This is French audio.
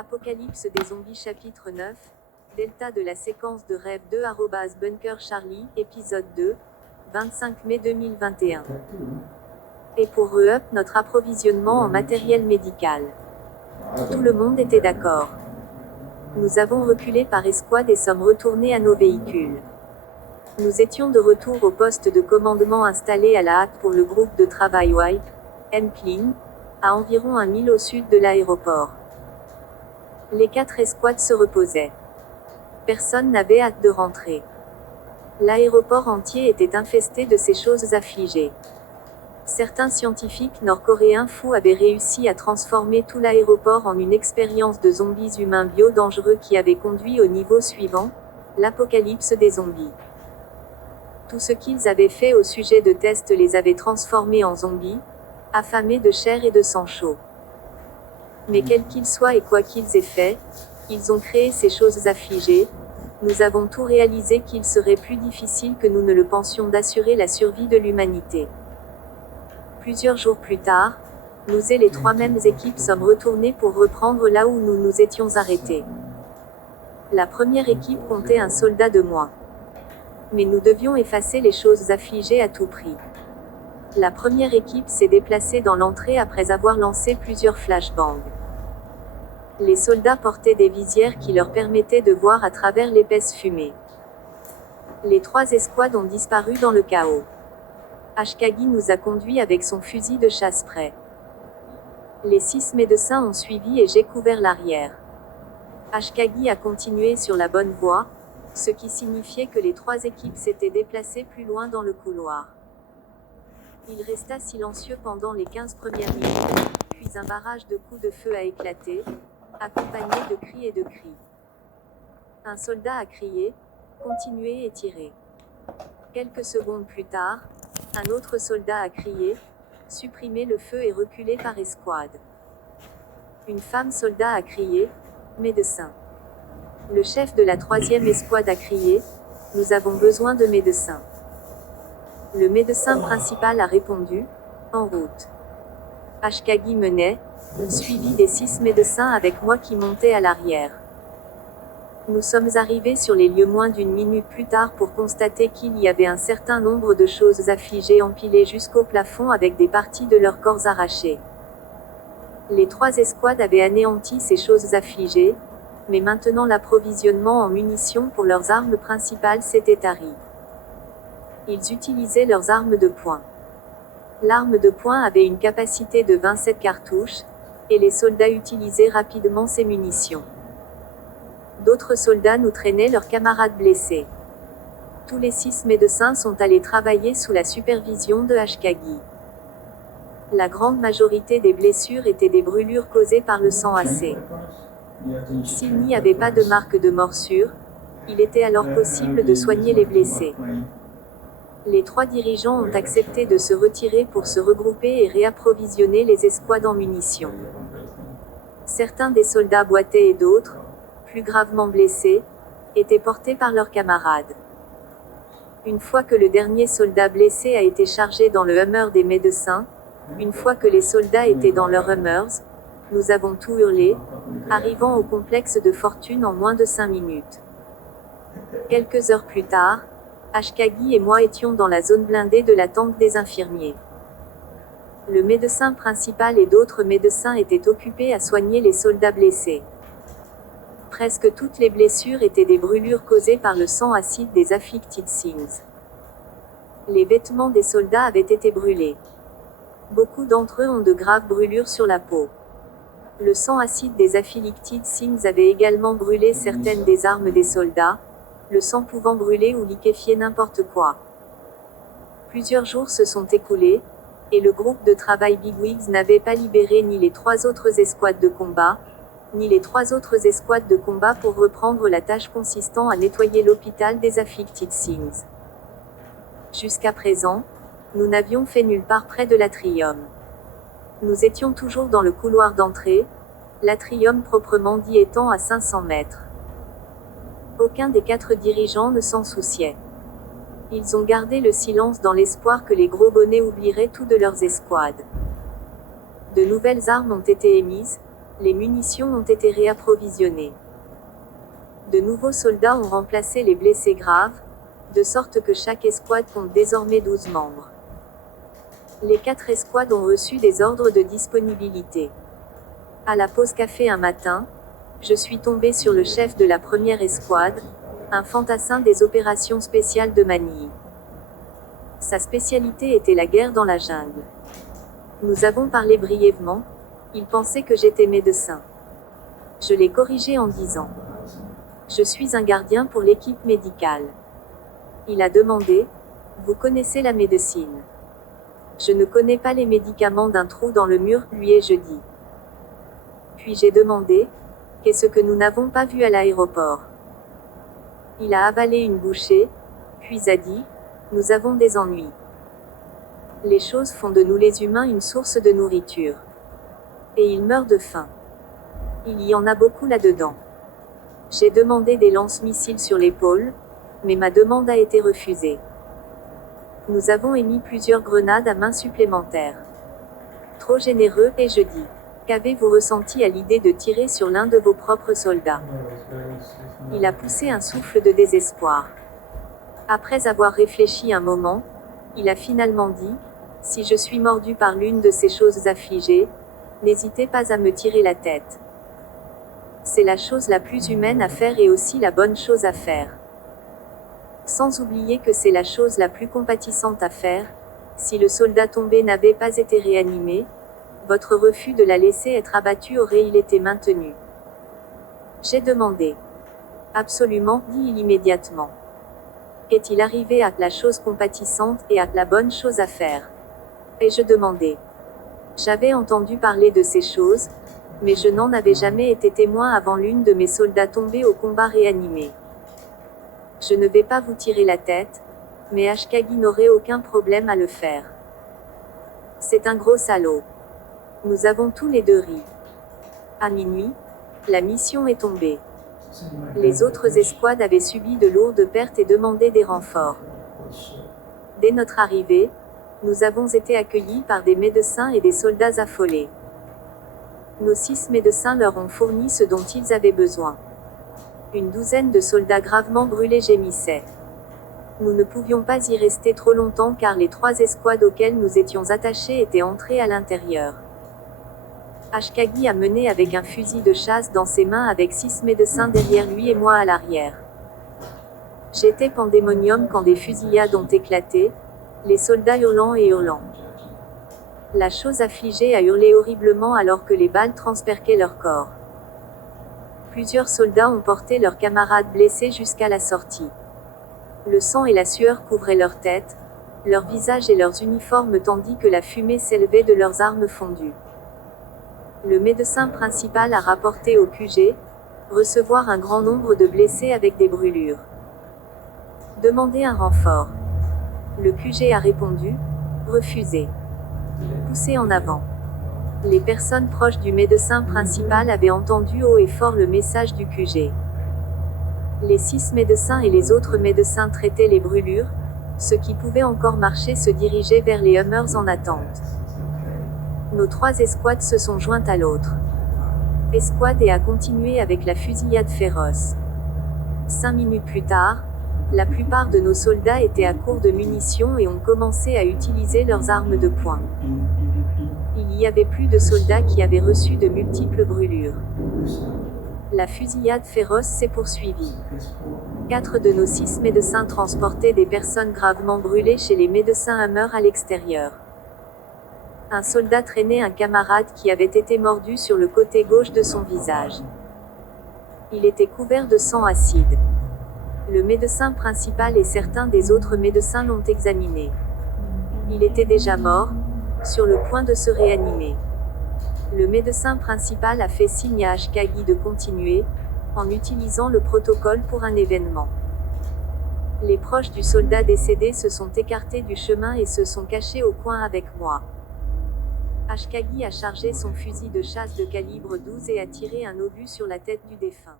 Apocalypse des zombies chapitre 9, Delta de la séquence de rêve 2 @Bunker Charlie, épisode 2, 25 mai 2021. Et pour re-up notre approvisionnement en matériel médical. Tout le monde était d'accord. Nous avons reculé par escouade et sommes retournés à nos véhicules. Nous étions de retour au poste de commandement installé à la hâte pour le groupe de travail Wipe, Clean, à environ 1 mile au sud de l'aéroport. Les 4 escouades se reposaient. Personne n'avait hâte de rentrer. L'aéroport entier était infesté de ces choses affligées. Certains scientifiques nord-coréens fous avaient réussi à transformer tout l'aéroport en une expérience de zombies humains bio-dangereux qui avait conduit au niveau suivant, l'apocalypse des zombies. Tout ce qu'ils avaient fait au sujet de tests les avait transformés en zombies, affamés de chair et de sang chaud. Mais quels qu'ils soient et quoi qu'ils aient fait, ils ont créé ces choses affligées. Nous avons tout réalisé qu'il serait plus difficile que nous ne le pensions d'assurer la survie de l'humanité. Plusieurs jours plus tard, nous et les 3 mêmes équipes sommes retournés pour reprendre là où nous nous étions arrêtés. La première équipe comptait un soldat de moins. Mais nous devions effacer les choses affligées à tout prix. La première équipe s'est déplacée dans l'entrée après avoir lancé plusieurs flashbangs. Les soldats portaient des visières qui leur permettaient de voir à travers l'épaisse fumée. Les 3 escouades ont disparu dans le chaos. Ashkagi nous a conduits avec son fusil de chasse prêt. Les 6 médecins ont suivi et j'ai couvert l'arrière. Ashkagi a continué sur la bonne voie, ce qui signifiait que les 3 équipes s'étaient déplacées plus loin dans le couloir. Il resta silencieux pendant les 15 premières minutes, puis un barrage de coups de feu a éclaté, accompagné de cris et de cris. Un soldat a crié, continué et tiré. Quelques secondes plus tard, un autre soldat a crié, supprimez le feu et reculez par escouade. Une femme soldat a crié, médecin. Le chef de la 3e escouade a crié, nous avons besoin de médecins. Le médecin principal a répondu, en route. Ashkagi menait, suivi des 6 médecins avec moi qui montaient à l'arrière. Nous sommes arrivés sur les lieux moins d'une minute plus tard pour constater qu'il y avait un certain nombre de choses affligées empilées jusqu'au plafond avec des parties de leurs corps arrachées. Les 3 escouades avaient anéanti ces choses affligées, mais maintenant l'approvisionnement en munitions pour leurs armes principales s'était tari. Ils utilisaient leurs armes de poing. L'arme de poing avait une capacité de 27 cartouches, et les soldats utilisaient rapidement ces munitions. D'autres soldats nous traînaient leurs camarades blessés. Tous les 6 médecins sont allés travailler sous la supervision de Ashkagi. La grande majorité des blessures étaient des brûlures causées par le sang AC. S'il n'y avait pas de marque de morsure, il était alors possible de soigner les blessés. Les 3 dirigeants ont accepté de se retirer pour se regrouper et réapprovisionner les escouades en munitions. Certains des soldats boitaient et d'autres, plus gravement blessés, étaient portés par leurs camarades. Une fois que le dernier soldat blessé a été chargé dans le Hummer des médecins, une fois que les soldats étaient dans leurs Hummers, nous avons tout hurlé, arrivant au complexe de fortune en moins de 5 minutes. Quelques heures plus tard, Ashkagi et moi étions dans la zone blindée de la tente des infirmiers. Le médecin principal et d'autres médecins étaient occupés à soigner les soldats blessés. Presque toutes les blessures étaient des brûlures causées par le sang acide des Afflicted Things. Les vêtements des soldats avaient été brûlés. Beaucoup d'entre eux ont de graves brûlures sur la peau. Le sang acide des Afflicted Things avait également brûlé certaines des armes des soldats, le sang pouvant brûler ou liquéfier n'importe quoi. Plusieurs jours se sont écoulés, et le groupe de travail Bigwigs n'avait pas libéré ni les 3 autres escouades de combat, ni les 3 autres escouades de combat pour reprendre la tâche consistant à nettoyer l'hôpital des Afflicted Things. Jusqu'à présent, nous n'avions fait nulle part près de l'atrium. Nous étions toujours dans le couloir d'entrée, l'atrium proprement dit étant à 500 mètres. Aucun des 4 dirigeants ne s'en souciait. Ils ont gardé le silence dans l'espoir que les gros bonnets oublieraient tout de leurs escouades. De nouvelles armes ont été émises, Les munitions ont été réapprovisionnées. De nouveaux soldats ont remplacé les blessés graves, de sorte que chaque escouade compte désormais 12 membres. Les 4 escouades ont reçu des ordres de disponibilité. À la pause café un matin, je suis tombé sur le chef de la première escouade, un fantassin des opérations spéciales de Manille. Sa spécialité était la guerre dans la jungle. Nous avons parlé brièvement, il pensait que j'étais médecin. Je l'ai corrigé en disant: je suis un gardien pour l'équipe médicale. Il a demandé: vous connaissez la médecine? Je ne connais pas les médicaments d'un trou dans le mur, lui ai-je dit. Puis j'ai demandé: qu'est-ce que nous n'avons pas vu à l'aéroport? Il a avalé une bouchée, puis a dit: nous avons des ennuis. Les choses font de nous les humains une source de nourriture. Et il meurt de faim. Il y en a beaucoup là-dedans. J'ai demandé des lance-missiles sur l'épaule, mais ma demande a été refusée. Nous avons émis plusieurs grenades à main supplémentaires. Trop généreux, ai-je dit. Qu'avez-vous ressenti à l'idée de tirer sur l'un de vos propres soldats? Il a poussé un souffle de désespoir. Après avoir réfléchi un moment, il a finalement dit: si je suis mordu par l'une de ces choses affligées, n'hésitez pas à me tirer la tête. C'est la chose la plus humaine à faire et aussi la bonne chose à faire. Sans oublier que c'est la chose la plus compatissante à faire. Si le soldat tombé n'avait pas été réanimé, votre refus de la laisser être abattue aurait-il été maintenu? J'ai demandé. Absolument, dit-il immédiatement. Qu'est-il arrivé à la chose compatissante et à la bonne chose à faire? Ai-je demandé. J'avais entendu parler de ces choses, mais je n'en avais jamais été témoin avant l'une de mes soldats tombés au combat réanimé. Je ne vais pas vous tirer la tête, mais Ashkagi n'aurait aucun problème à le faire. C'est un gros salaud. Nous avons tous les deux ri. À minuit, la mission est tombée. Les autres escouades avaient subi de lourdes pertes et demandaient des renforts. Dès notre arrivée, nous avons été accueillis par des médecins et des soldats affolés. Nos 6 médecins leur ont fourni ce dont ils avaient besoin. Une douzaine de soldats gravement brûlés gémissaient. Nous ne pouvions pas y rester trop longtemps car les 3 escouades auxquelles nous étions attachés étaient entrées à l'intérieur. Ashkagi a mené avec un fusil de chasse dans ses mains avec 6 médecins derrière lui et moi à l'arrière. J'étais pandémonium quand des fusillades ont éclaté, les soldats hurlant et hurlant. La chose affligée a hurlé horriblement alors que les balles transperquaient leur corps. Plusieurs soldats ont porté leurs camarades blessés jusqu'à la sortie. Le sang et la sueur couvraient leurs têtes, leurs visages et leurs uniformes tandis que la fumée s'élevait de leurs armes fondues. Le médecin principal a rapporté au QG, recevoir un grand nombre de blessés avec des brûlures. Demander un renfort. Le QG a répondu, refusé. Poussé en avant. Les personnes proches du médecin principal avaient entendu haut et fort le message du QG. Les 6 médecins et les autres médecins traitaient les brûlures, ceux qui pouvaient encore marcher se dirigeaient vers les Hummers en attente. Nos 3 escouades se sont jointes à l'autre escouade et a continué avec la fusillade féroce. 5 minutes plus tard, la plupart de nos soldats étaient à court de munitions et ont commencé à utiliser leurs armes de poing. Il y avait plus de soldats qui avaient reçu de multiples brûlures. La fusillade féroce s'est poursuivie. 4 de nos 6 médecins transportaient des personnes gravement brûlées chez les médecins Hummer à l'extérieur. Un soldat traînait un camarade qui avait été mordu sur le côté gauche de son visage. Il était couvert de sang acide. Le médecin principal et certains des autres médecins l'ont examiné. Il était déjà mort, sur le point de se réanimer. Le médecin principal a fait signe à Ashkagi de continuer, en utilisant le protocole pour un événement. Les proches du soldat décédé se sont écartés du chemin et se sont cachés au coin avec moi. Ashkagi a chargé son fusil de chasse de calibre 12 et a tiré un obus sur la tête du défunt.